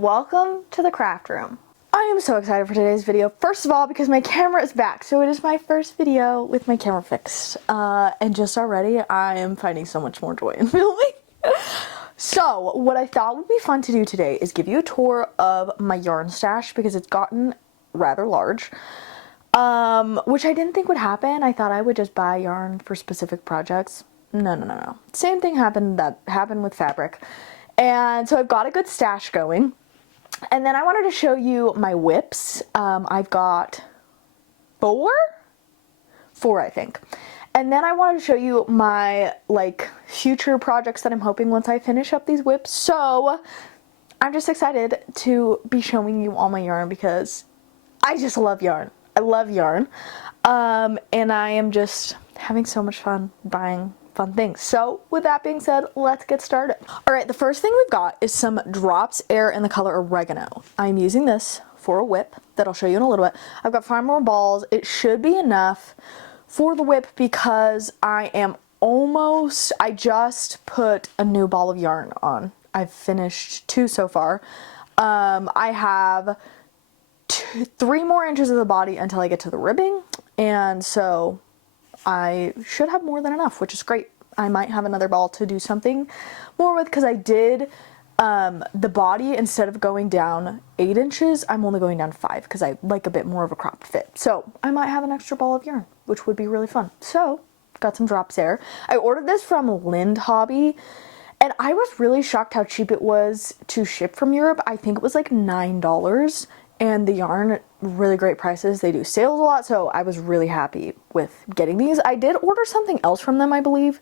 Welcome to the craft room. I am so excited for today's video. First of all, because my camera is back, so it is my first video with my camera fixed. And just already, I am finding so much more joy in filming. So, what I thought would be fun to do today is give you a tour of my yarn stash because it's gotten rather large. Which I didn't think would happen. I thought I would just buy yarn for specific projects. No. Same thing happened with fabric. And so I've got a good stash going. And then I wanted to show you my whips. I've got four, I think. And then I wanted to show you my future projects that I'm hoping once I finish up these whips. So I'm just excited to be showing you all my yarn because I just love yarn. I love yarn. And I am just having so much fun buying fun things. So with that being said, let's get started. All right, the first thing we've got is some Drops Air in the color Oregano. I'm using this for a whip that I'll show you in a little bit. I've got 5 more balls. It should be enough for the whip because I just put a new ball of yarn on. I've finished 2 so far. I have 3 more inches of the body until I get to the ribbing, and so I should have more than enough, which is great. I might have another ball to do something more with because I did the body, instead of going down 8 inches, I'm only going down 5 because I like a bit more of a cropped fit. So I might have an extra ball of yarn, which would be really fun. So got some Drops Air. I ordered this from Lind Hobby, and I was really shocked how cheap it was to ship from Europe. I think it was like $9. And the yarn, really great prices. They do sales a lot, so I was really happy with getting these. I did order something else from them, I believe,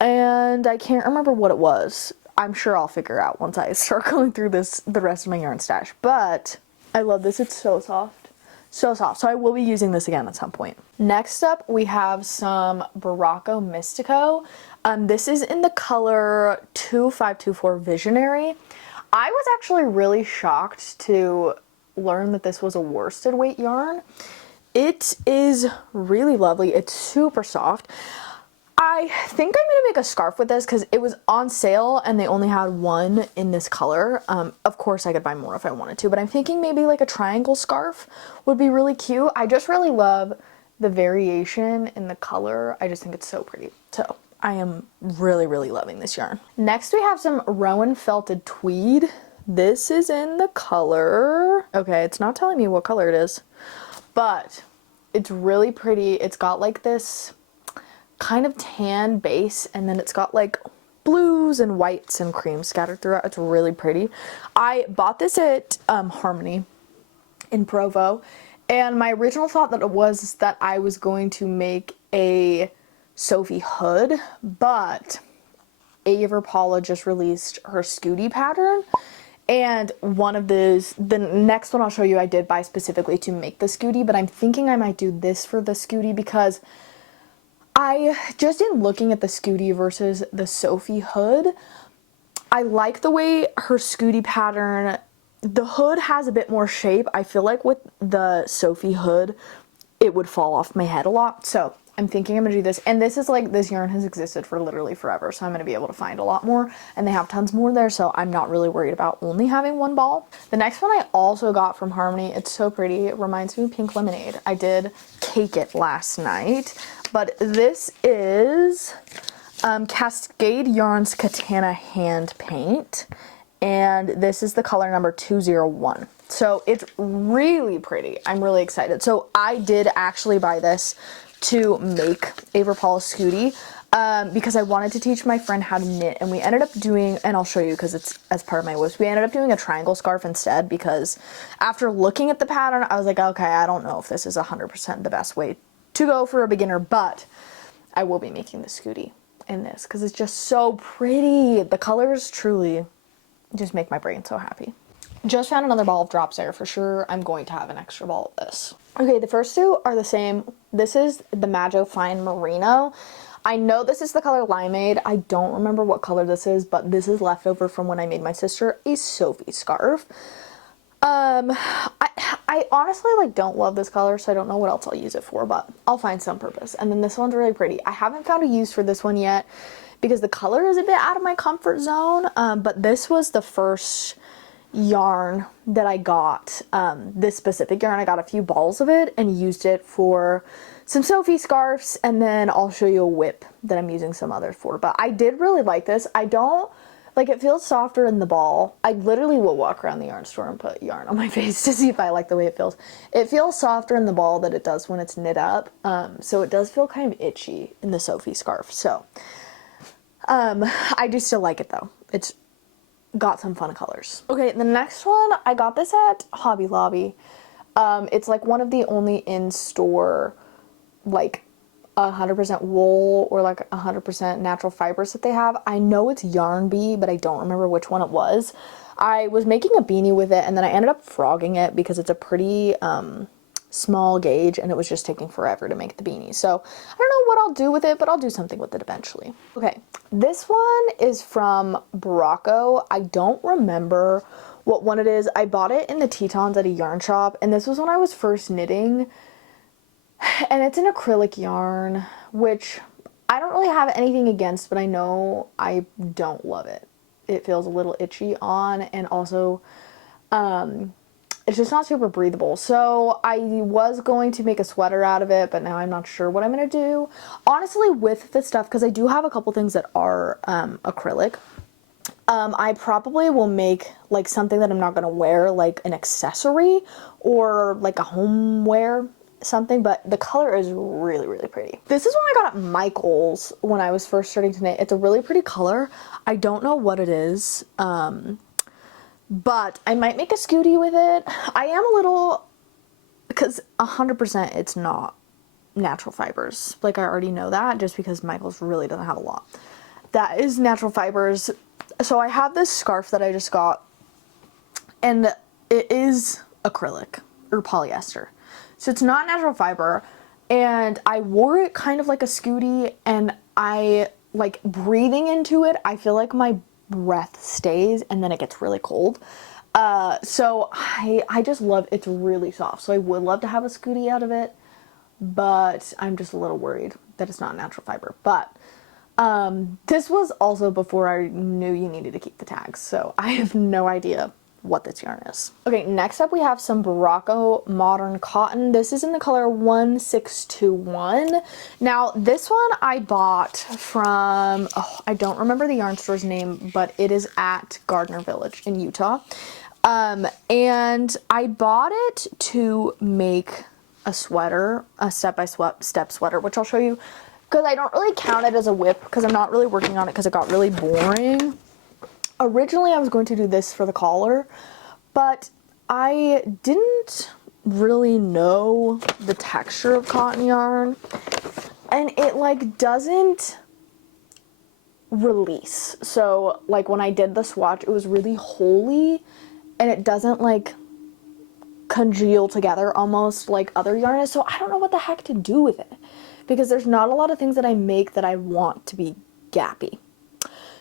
and I can't remember what it was. I'm sure I'll figure out once I start going through the rest of my yarn stash. But I love this. It's so soft. So soft. So I will be using this again at some point. Next up, we have some Barocco Mystico. This is in the color 2524 Visionary. I was actually really shocked to learn that this was a worsted weight yarn. It is really lovely. It's super soft. I think I'm gonna make a scarf with this because it was on sale and they only had one in this color. Of course I could buy more if I wanted to, but I'm thinking maybe like a triangle scarf would be really cute. I just really love the variation in the color. I just think it's so pretty. So I am really, really loving this yarn. Next we have some Rowan Felted Tweed. This is in the color, okay, it's not telling me what color it is, but it's really pretty. It's got like this kind of tan base, and then it's got like blues and whites and cream scattered throughout. It's really pretty. I bought this at Harmony in Provo, and my original thought was that I was going to make a Sophie hood, but Ava Paula just released her Scooty pattern, and the next one I'll show you I did buy specifically to make the Scooty, but I'm thinking I might do this for the Scooty because I just in looking at the Scooty versus the Sophie hood, I like the way her Scooty pattern, the hood has a bit more shape. I feel like with the Sophie hood it would fall off my head a lot, so I'm thinking I'm gonna do this. And this is like, this yarn has existed for literally forever, so I'm gonna be able to find a lot more, and they have tons more there, so I'm not really worried about only having one ball. The next one I also got from Harmony. It's so pretty. It reminds me of Pink Lemonade. I did cake it last night, but this is Cascade Yarns Katana Hand Paint, and this is the color number 201. So it's really pretty. I'm really excited. So I did actually buy this to make Ava Paula Scooty because I wanted to teach my friend how to knit, and we ended up doing, and I'll show you because it's as part of my whips, we ended up doing a triangle scarf instead because after looking at the pattern I was like, okay, I don't know if this is 100% the best way to go for a beginner, but I will be making the Scooty in this because it's just so pretty. The colors truly just make my brain so happy. Just found another ball of Drops Air. For sure I'm going to have an extra ball of this. Okay, the first 2 are the same. This is the Majo Fine Merino. I know this is the color Limeade. I don't remember what color this is, but this is leftover from when I made my sister a Sophie scarf. I honestly don't love this color, so I don't know what else I'll use it for, but I'll find some purpose. And then this one's really pretty. I haven't found a use for this one yet because the color is a bit out of my comfort zone, but this was the first yarn that I got, this specific yarn. I got a few balls of it and used it for some Sophie scarves, and then I'll show you a whip that I'm using some others for. But I did really like this. I don't, like, it feels softer in the ball. I literally will walk around the yarn store and put yarn on my face to see if I like the way it feels. It feels softer in the ball than it does when it's knit up. So it does feel kind of itchy in the Sophie scarf. So I do still like it though. It's got some fun colors. Okay, the next one, I got this at Hobby Lobby. It's like one of the only in-store like 100% wool or like 100% natural fibers that they have. I know it's Yarn Bee, but I don't remember which one it was. I was making a beanie with it and then I ended up frogging it because it's a pretty small gauge and it was just taking forever to make the beanie. So I don't know what I'll do with it, but I'll do something with it eventually. Okay, this one is from Barocco. I don't remember what one it is. I bought it in the Tetons at a yarn shop, and this was when I was first knitting. And it's an acrylic yarn, which I don't really have anything against, but I know I don't love it. It feels a little itchy on, and also it's just not super breathable. So I was going to make a sweater out of it, but now I'm not sure what I'm going to do. Honestly, with the stuff, because I do have a couple things that are acrylic, I probably will make like something that I'm not going to wear, like an accessory or like a homeware something, but the color is really, really pretty. This is one I got at Michael's when I was first starting to knit. It's a really pretty color. I don't know what it is, but I might make a scooty with it. I am a little, because 100% it's not natural fibers. Like, I already know that just because Michael's really doesn't have a lot. That is natural fibers. So I have this scarf that I just got, and it is acrylic or polyester. So it's not natural fiber, and I wore it kind of like a scooty, and I, like, breathing into it, I feel like my breath stays and then it gets really cold. So I just love, it's really soft. So I would love to have a scooty out of it, but I'm just a little worried that it's not natural fiber. But this was also before I knew you needed to keep the tags, so I have no idea what this yarn is. Okay, next up we have some Barocco Modern Cotton. This is in the color 1621. Now, this one I bought from, oh, I don't remember the yarn store's name, but it is at Gardner Village in Utah. And I bought it to make a sweater, a step-by-step sweater, which I'll show you, because I don't really count it as a whip because I'm not really working on it because it got really boring. Originally, I was going to do this for the collar, but I didn't really know the texture of cotton yarn, and it like doesn't release. So like when I did the swatch, it was really holey, and it doesn't like congeal together almost like other yarn is. So I don't know what the heck to do with it, because there's not a lot of things that I make that I want to be gappy.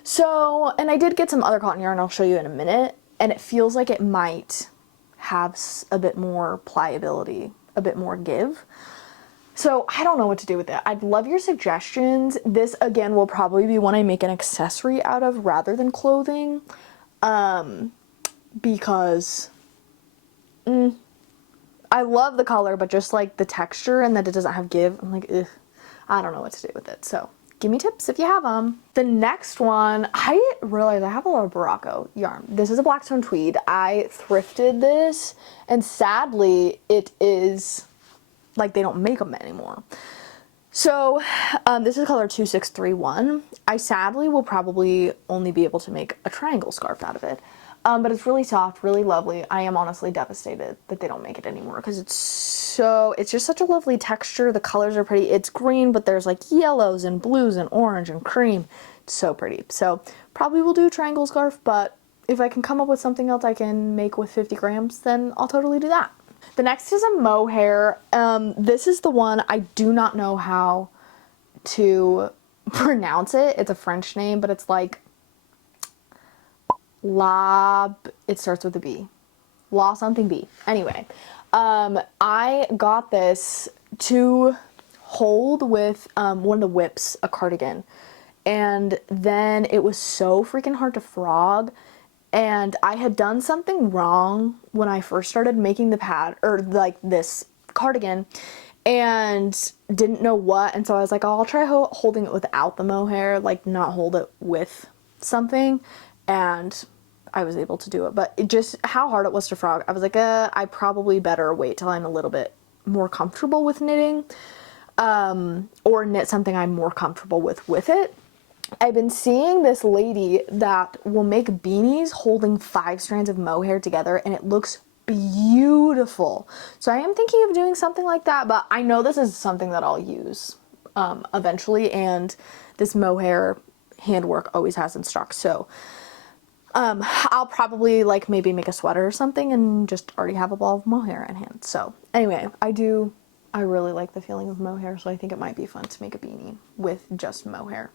So, and I did get some other cotton yarn I'll show you in a minute, and it feels like it might have a bit more pliability, a bit more give. So I don't know what to do with it. I'd love your suggestions. This again will probably be one I make an accessory out of rather than clothing, because I love the color, but just like the texture and that it doesn't have give, I'm like, ugh, I don't know what to do with it. So give me tips if you have them. The next one, I realized I have a lot of Barocco yarn. This is a Blackstone Tweed. I thrifted this, and sadly it is like they don't make them anymore. So this is color 2631. I sadly will probably only be able to make a triangle scarf out of it. But it's really soft, really lovely. I am honestly devastated that they don't make it anymore because it's just such a lovely texture. The colors are pretty. It's green, but there's like yellows and blues and orange and cream. It's so pretty. So probably will do a triangle scarf, but if I can come up with something else I can make with 50 grams, then I'll totally do that. The next is a mohair. This is the one, I do not know how to pronounce it. It's a French name, but it's like it starts with a B. La something B. Anyway, I got this to hold with one of the whips, a cardigan, and then it was so freaking hard to frog, and I had done something wrong when I first started making the pad, or like this cardigan, and didn't know what, and so I was like, oh, I'll try holding it without the mohair, like not hold it with something, and I was able to do it. But it just, how hard it was to frog, I was like, I probably better wait till I'm a little bit more comfortable with knitting, or knit something I'm more comfortable with it. I've been seeing this lady that will make beanies holding 5 strands of mohair together, and it looks beautiful. So I am thinking of doing something like that, but I know this is something that I'll use eventually, and this mohair handwork always has in stock. So I'll probably like maybe make a sweater or something and just already have a ball of mohair in hand. So anyway, I really like the feeling of mohair, so I think it might be fun to make a beanie with just mohair.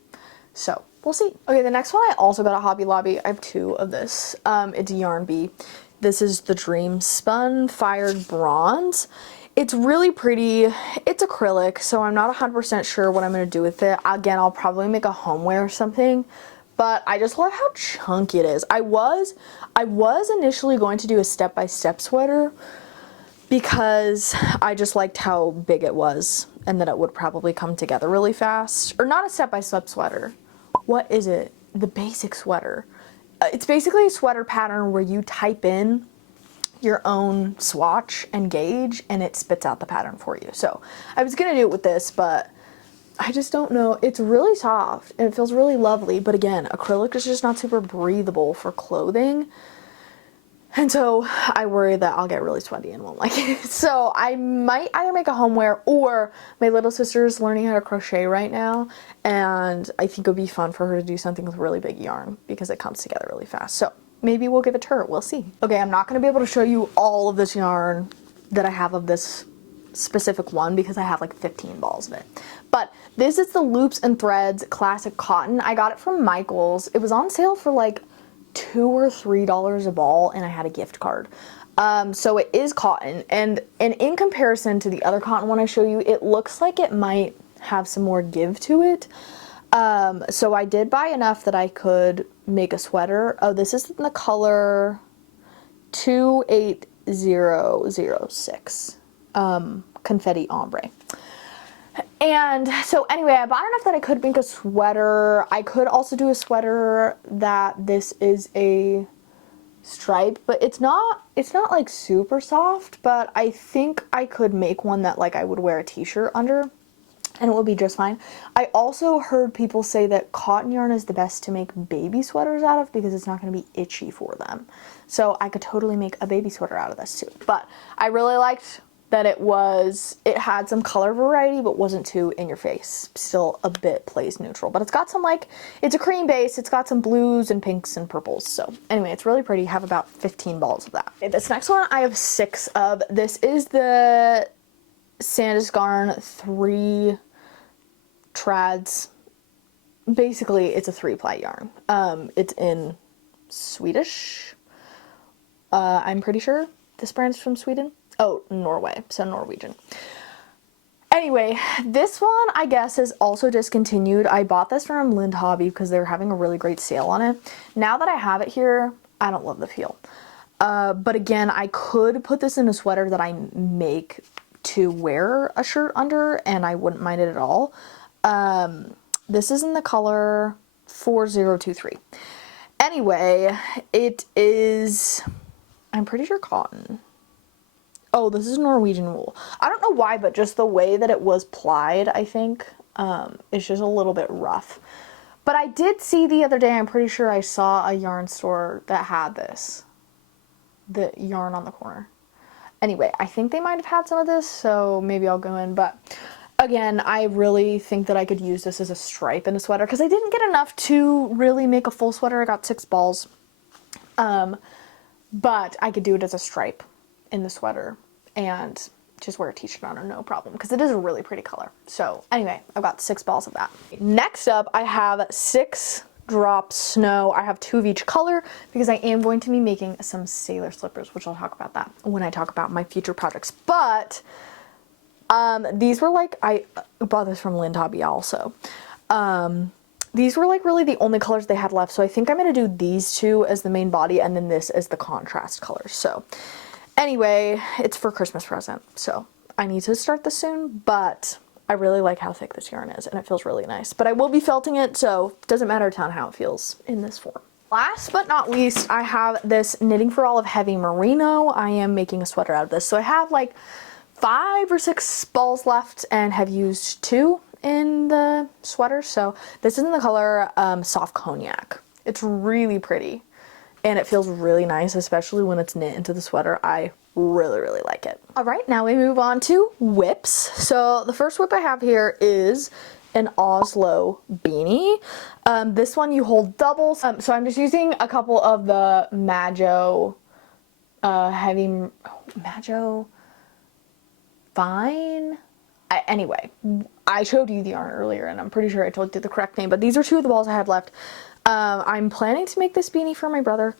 So we'll see. Okay, the next one I also got at Hobby Lobby. I have 2 of this. It's Yarn Bee. This is the Dream Spun Fired Bronze. It's really pretty. It's acrylic, so I'm not 100% sure what I'm going to do with it. Again, I'll probably make a homeware or something, but I just love how chunky it is. I was initially going to do a step-by-step sweater because I just liked how big it was and that it would probably come together really fast. Or not a step-by-step sweater. What is it? The basic sweater. It's basically a sweater pattern where you type in your own swatch and gauge and it spits out the pattern for you. So I was gonna do it with this, but I just don't know. It's really soft and it feels really lovely, but again, acrylic is just not super breathable for clothing. And so I worry that I'll get really sweaty and won't like it. So I might either make a homeware, or my little sister's learning how to crochet right now, and I think it would be fun for her to do something with really big yarn because it comes together really fast. So maybe we'll give it to her. We'll see. Okay, I'm not going to be able to show you all of this yarn that I have of this specific one because I have like 15 balls of it. But this is the Loops and Threads Classic Cotton. I got it from Michaels. It was on sale for like $2 or $3 a ball, and I had a gift card. So it is cotton, and in comparison to the other cotton one I show you, it looks like it might have some more give to it. So I did buy enough that I could make a sweater. Oh, this is in the color 28006, Confetti Ombre. And so anyway, I bought enough that I could make a sweater. I could also do a sweater that this is a stripe, but it's not like super soft, but I think I could make one that like I would wear a t-shirt under and it would be just fine. I also heard people say that cotton yarn is the best to make baby sweaters out of because it's not going to be itchy for them. So I could totally make a baby sweater out of this too. But I really liked that it had some color variety, but wasn't too in your face. Still a bit place neutral, but it's got some it's a cream base. It's got some blues and pinks and purples. So anyway, it's really pretty. I have about 15 balls of that. Okay, this next one I have 6 of. This is the Sandus Garn 3 trads. Basically, it's a 3-ply yarn. It's in Swedish. I'm pretty sure this brand's from Sweden. Oh, Norway, so Norwegian. Anyway, this one I guess is also discontinued. I bought this from Lind Hobby because they were having a really great sale on it. Now that I have it here, I don't love the feel. But again, I could put this in a sweater that I make to wear a shirt under, and I wouldn't mind it at all. This is in the color 4023. Anyway, it is, I'm pretty sure cotton. Oh, this is Norwegian wool. I don't know why, but just the way that it was plied, I think, it's just a little bit rough. But I did see the other day, I'm pretty sure I saw a yarn store that had this. The yarn on the corner. Anyway, I think they might have had some of this, so maybe I'll go in. But again, I really think that I could use this as a stripe in a sweater because I didn't get enough to really make a full sweater. I got 6 balls. But I could do it as a stripe in the sweater and just wear a t-shirt on it, no problem, because it is a really pretty color. So anyway, I've got 6 balls of that. Next up, I have 6 drop snow. I have 2 of each color because I am going to be making some sailor slippers, which I'll talk about that when I talk about my future projects. But these were like, I bought this from Lind Hobby also. these were like really the only colors they had left. So I think I'm going to do these two as the main body and then this as the contrast colors. So anyway, it's for Christmas present. So I need to start this soon, but I really like how thick this yarn is and it feels really nice. But I will be felting it, so it doesn't matter a ton how it feels in this form. Last but not least, I have this Knitting for Olive Heavy Merino. I am making a sweater out of this. So I have like 5 or 6 balls left and have used 2 in the sweater. So this is in the color Soft Cognac. It's really pretty and it feels really nice, especially when it's knit into the sweater. I really like it. All right, now we move on to whips. So the first whip I have here is an Oslo beanie. This one you hold double. So I'm just using a couple of the Majo Majo Fine. Anyway, I showed you the yarn earlier and I'm pretty sure I told you the correct name, but these are 2 of the balls I had left. I'm planning to make this beanie for my brother.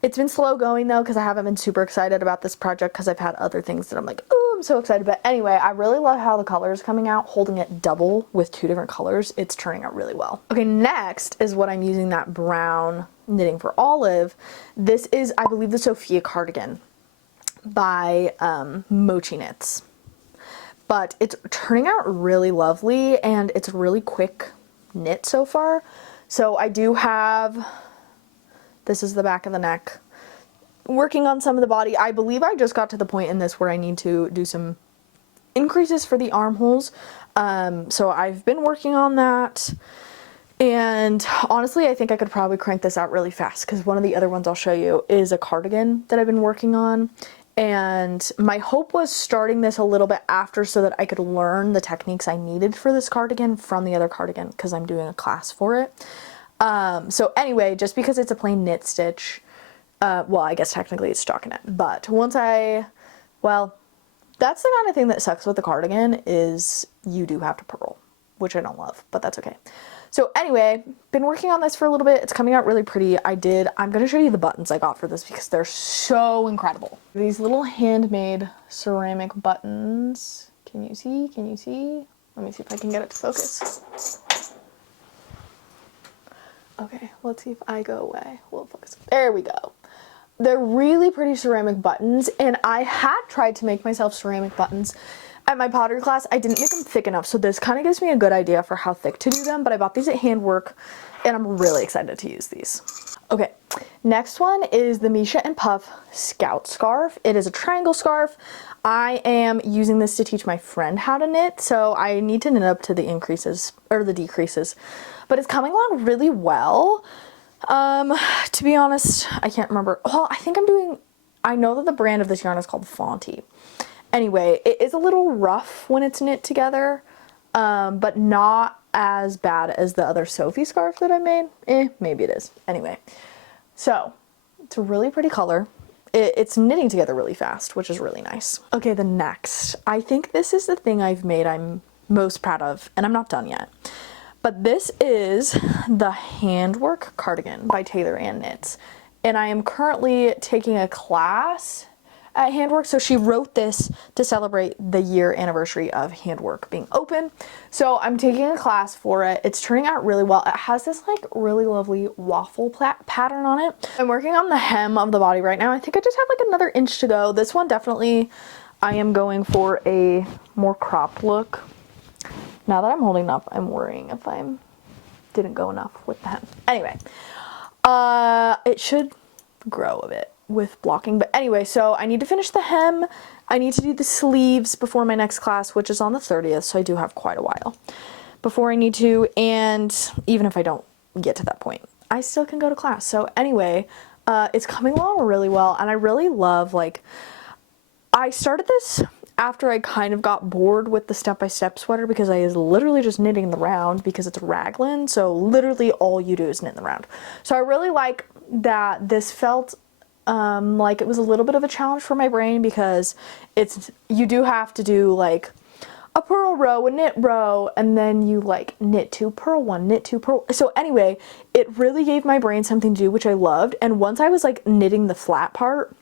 It's been slow going though because I haven't been super excited about this project because I've had other things that I'm like, oh, I'm so excited. But anyway, I really love how the color is coming out, holding it double with 2 different colors. It's turning out really well. Okay, next is what I'm using, that brown Knitting for Olive. This is, I believe, the Sophia cardigan by Mochi Knits. But it's turning out really lovely and it's really quick knit so far. So I do have, this is the back of the neck, working on some of the body. I believe I just got to the point in this where I need to do some increases for the armholes. So I've been working on that. And honestly, I think I could probably crank this out really fast because one of the other ones I'll show you is a cardigan that I've been working on. And my hope was starting this a little bit after so that I could learn the techniques I needed for this cardigan from the other cardigan because I'm doing a class for it. So anyway, just because it's a plain knit stitch, well, I guess technically it's stockinette, but once well, that's the kind of thing that sucks with the cardigan is you do have to purl, which I don't love, but that's okay. So anyway, been working on this for a little bit. It's coming out really pretty. I'm going to show you the buttons I got for this because they're so incredible. These little handmade ceramic buttons. Can you see? Can you see? Let me see if I can get it to focus. Okay, let's see if I go away. We'll focus. There we go. They're really pretty ceramic buttons, and I had tried to make myself ceramic buttons at my pottery class. I didn't make them thick enough, so this kind of gives me a good idea for how thick to do them, but I bought these at Handwork, and I'm really excited to use these. Okay, next one is the Misha and Puff Scout Scarf. It is a triangle scarf. I am using this to teach my friend how to knit, so I need to knit up to the increases, or the decreases, but it's coming along really well. To be honest, I can't remember. Well, I know that the brand of this yarn is called Fonty. Anyway, it is a little rough when it's knit together, but not as bad as the other Sophie scarf that I made. Maybe it is. Anyway, so it's a really pretty color. It's knitting together really fast, which is really nice. Okay, the next. I think this is the thing I've made I'm most proud of, and I'm not done yet. But this is the Handwork Cardigan by Taylor Ann Knits. And I am currently taking a class at Handwork. So she wrote this to celebrate the year anniversary of Handwork being open. So I'm taking a class for it. It's turning out really well. It has this like really lovely waffle pattern on it. I'm working on the hem of the body right now. I think I just have like another inch to go. This one definitely, I am going for a more cropped look. Now that I'm holding up, I'm worrying if I didn't go enough with the hem. Anyway, it should grow a bit with blocking. But anyway, so I need to finish the hem. I need to do the sleeves before my next class, which is on the 30th. So I do have quite a while before I need to. And even if I don't get to that point, I still can go to class. So anyway, it's coming along really well. And I really love, like, I started this after I kind of got bored with the step-by-step sweater because I was literally just knitting the round because it's a raglan, so literally all you do is knit the round. So I really like that this felt like it was a little bit of a challenge for my brain because you do have to do like a purl row, a knit row, and then you like knit 2, purl 1, knit 2, purl. So anyway, it really gave my brain something to do, which I loved. And once I was like knitting the flat part,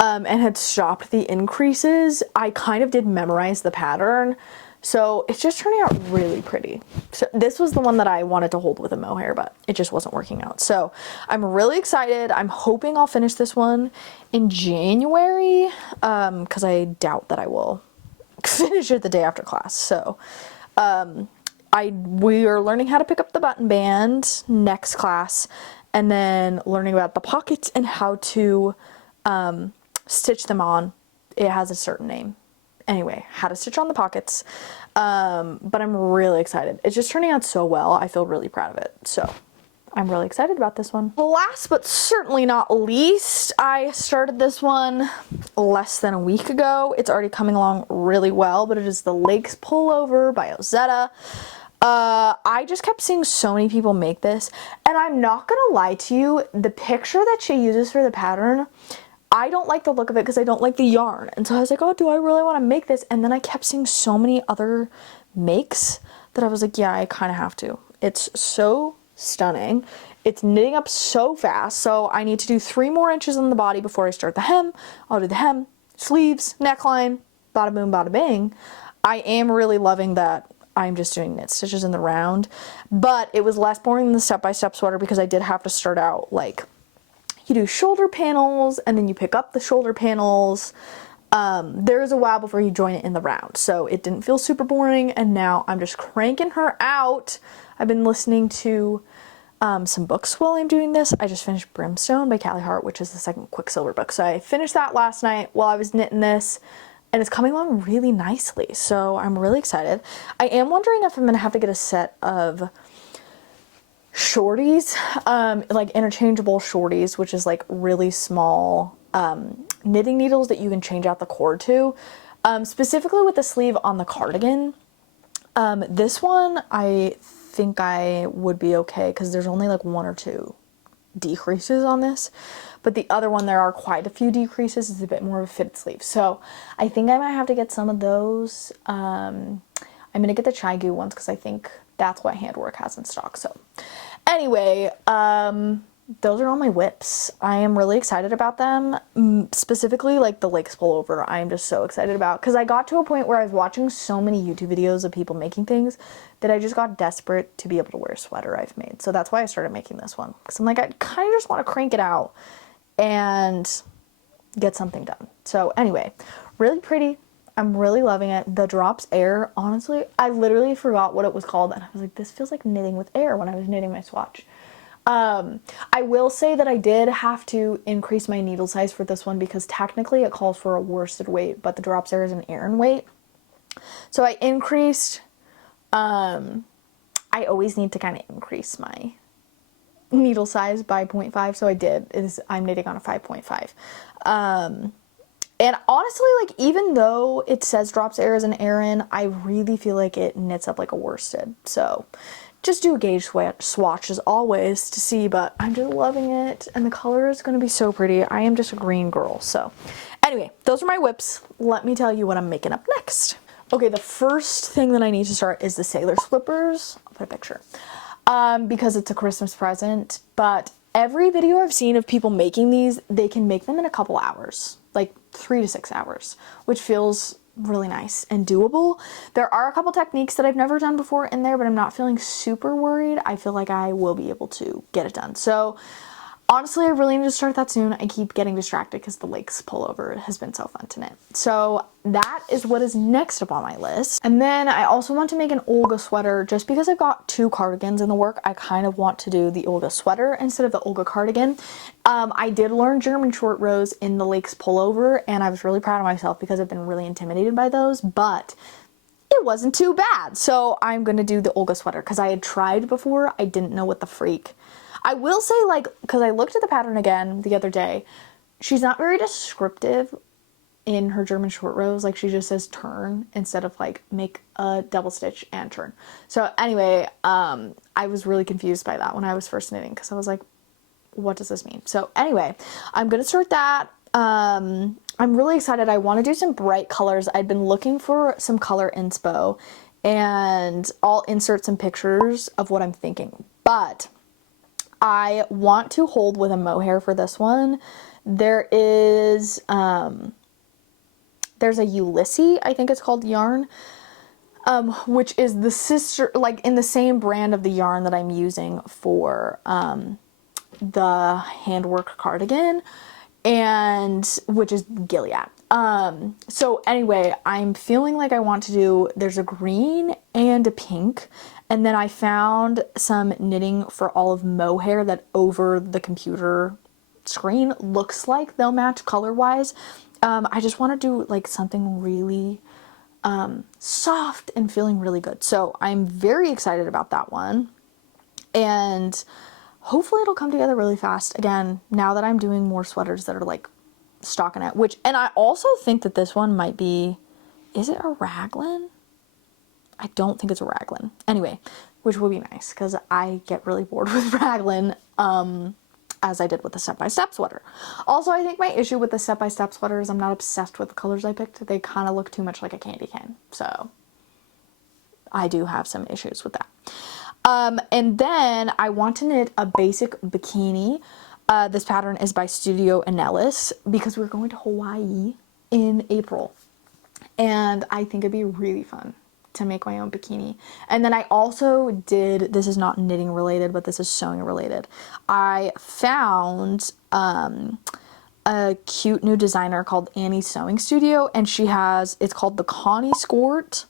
and had stopped the increases, I kind of did memorize the pattern. So it's just turning out really pretty. So this was the one that I wanted to hold with a mohair, but it just wasn't working out. So I'm really excited. I'm hoping I'll finish this one in January, because I doubt that I will finish it the day after class. So we are learning how to pick up the button band next class, and then learning about the pockets and how to stitch them on. It has a certain name. Anyway, how to stitch on the pockets. But I'm really excited. It's just turning out so well. I feel really proud of it. So I'm really excited about this one. Last but certainly not least, I started this one less than a week ago. It's already coming along really well, but it is the Lakes Pullover by Ozetta. I just kept seeing so many people make this, and I'm not gonna lie to you, the picture that she uses for the pattern, I don't like the look of it because I don't like the yarn. And so I was like, oh, do I really want to make this? And then I kept seeing so many other makes that I was like, yeah, I kind of have to. It's so stunning. It's knitting up so fast. So I need to do 3 more inches on the body before I start the hem. I'll do the hem, sleeves, neckline, bada boom, bada bing. I am really loving that I'm just doing knit stitches in the round, but it was less boring than the step-by-step sweater because I did have to start out like, you do shoulder panels and then you pick up the shoulder panels. There's a while before you join it in the round, so it didn't feel super boring, and now I'm just cranking her out. I've been listening to some books while I'm doing this. I just finished Brimstone by Callie Hart, which is the second Quicksilver book, so I finished that last night while I was knitting this, and it's coming along really nicely, so I'm really excited. I am wondering if I'm gonna have to get a set of shorties, like interchangeable shorties, which is like really small knitting needles that you can change out the cord to, specifically with the sleeve on the cardigan. This one I think I would be okay because there's only like 1 or 2 decreases on this, but the other one there are quite a few decreases. It's a bit more of a fitted sleeve, so I think I might have to get some of those. I'm gonna get the Chai-Gu ones because I think that's what Handwork has in stock. So anyway, those are all my whips. I am really excited about them, specifically like the Lakes Pullover. I am just so excited about, because I got to a point where I was watching so many YouTube videos of people making things that I just got desperate to be able to wear a sweater I've made. So that's why I started making this one, because I'm like, I kind of just want to crank it out and get something done. So anyway, really pretty. I'm really loving it. The Drops Air, honestly, I literally forgot what it was called, and I was like, this feels like knitting with air when I was knitting my swatch. I will say that I did have to increase my needle size for this one because technically it calls for a worsted weight, but the Drops Air is an Aran weight. So I increased, I always need to kind of increase my needle size by 0.5, so I did. I'm knitting on a 5.5. And honestly, like, even though it says Drops Air as an Aran, I really feel like it knits up like a worsted. So just do a gauge swatch as always to see, but I'm just loving it, and the color is going to be so pretty. I am just a green girl. So anyway, those are my whips. Let me tell you what I'm making up next. Okay, the first thing that I need to start is the Sailor Slippers. I'll put a picture because it's a Christmas present, but every video I've seen of people making these, they can make them in a couple hours, like 3 to 6 hours, which feels really nice and doable. There are a couple techniques that I've never done before in there, but I'm not feeling super worried. I feel like I will be able to get it done. So honestly, I really need to start that soon. I keep getting distracted because the Lakes Pullover has been so fun to knit. So that is what is next up on my list. And then I also want to make an Olga sweater. Just because I've got 2 cardigans in the work, I kind of want to do the Olga sweater instead of the Olga cardigan. I did learn German short rows in the Lakes Pullover, and I was really proud of myself because I've been really intimidated by those, but it wasn't too bad. So I'm gonna do the Olga sweater because I had tried before. I didn't know what the freak. I will say, like, because I looked at the pattern again the other day, she's not very descriptive in her German short rows. Like, she just says turn instead of like make a double stitch and turn. So anyway, I was really confused by that when I was first knitting because I was like, what does this mean? So anyway, I'm gonna start that. I'm really excited. I want to do some bright colors. I'd been looking for some color inspo, and I'll insert some pictures of what I'm thinking, but I want to hold with a mohair for this one. There is, there's a Ulysses, I think it's called, yarn. which is the sister, like in the same brand of the yarn that I'm using for the handwork cardigan, and which is Gilead. So anyway, I'm feeling like I want to do, there's a green and a pink, and then I found some knitting for all of mohair that over the computer screen looks like they'll match color wise. I just want to do like something really soft and feeling really good. So I'm very excited about that one. And hopefully it'll come together really fast. Again, now that I'm doing more sweaters that are like stockinette, which, and I also think that this one might be, is it a raglan? I don't think it's a raglan. Anyway, which will be nice because I get really bored with raglan, as I did with the step-by-step sweater. Also, I think my issue with the step-by-step sweater is I'm not obsessed with the colors I picked. They kind of look too much like a candy cane. So I do have some issues with that. And then I want to knit a basic bikini. This pattern is by Studio Anellis because we're going to Hawaii in April. And I think it'd be really fun to make my own bikini. And then I also did, this is not knitting related, but this is sewing related. I found a cute new designer called Annie's Sewing Studio, and she has, it's called the Connie Skirt,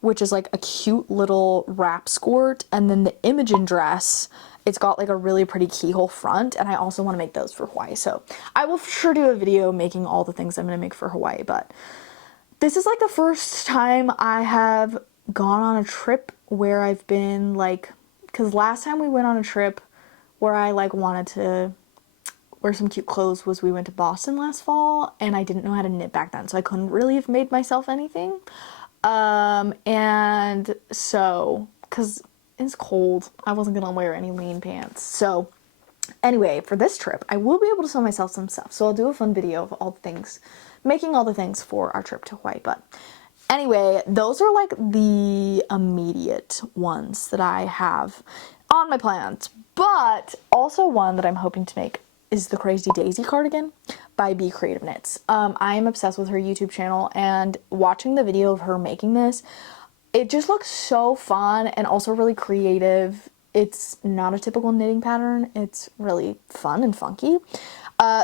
which is like a cute little wrap skirt, and then the Imogen dress, it's got like a really pretty keyhole front, and I also want to make those for Hawaii. So I will for sure do a video making all the things I'm going to make for Hawaii, but this is like the first time I have gone on a trip where I've been like, because last time we went on a trip where I like wanted to wear some cute clothes was we went to Boston last fall, and I didn't know how to knit back then, so I couldn't really have made myself anything. And so, cause it's cold, I wasn't gonna wear any lean pants. So anyway, for this trip, I will be able to sew myself some stuff. So I'll do a fun video of all the things, making all the things for our trip to Hawaii. But anyway, those are like the immediate ones that I have on my plans. But also one that I'm hoping to make is the Crazy Daisy cardigan by Be Creative Knits. I am obsessed with her YouTube channel, and watching the video of her making this, it just looks so fun and also really creative. It's not a typical knitting pattern. It's really fun and funky.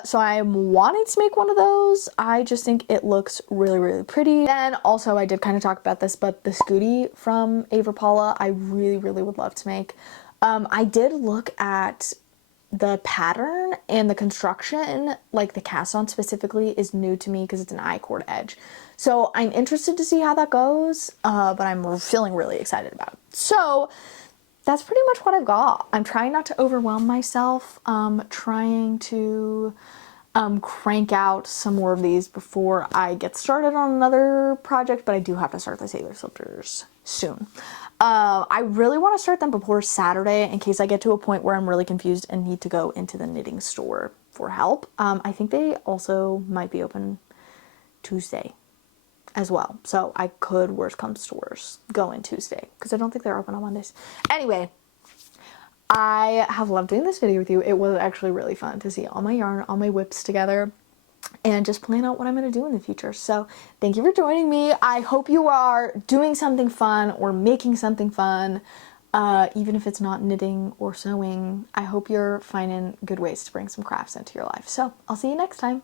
So I'm wanting to make one of those. I just think it looks really, really pretty. And also, I did kind of talk about this, but the Scooty from Ava Paula, I really, really would love to make. I did look at the pattern, and the construction, like the cast on specifically, is new to me because it's an I-cord edge. So I'm interested to see how that goes, but I'm feeling really excited about it. So that's pretty much what I've got. I'm trying not to overwhelm myself, trying to crank out some more of these before I get started on another project, but I do have to start the Sailor Slippers soon. I really want to start them before Saturday in case I get to a point where I'm really confused and need to go into the knitting store for help. I think they also might be open Tuesday as well. So I could, worst comes to worst, go in Tuesday because I don't think they're open on Mondays. Anyway, I have loved doing this video with you. It was actually really fun to see all my yarn, all my whips together, and just plan out what I'm going to do in the future. So thank you for joining me. I hope you are doing something fun or making something fun, even if it's not knitting or sewing. I hope you're finding good ways to bring some crafts into your life. So I'll see you next time.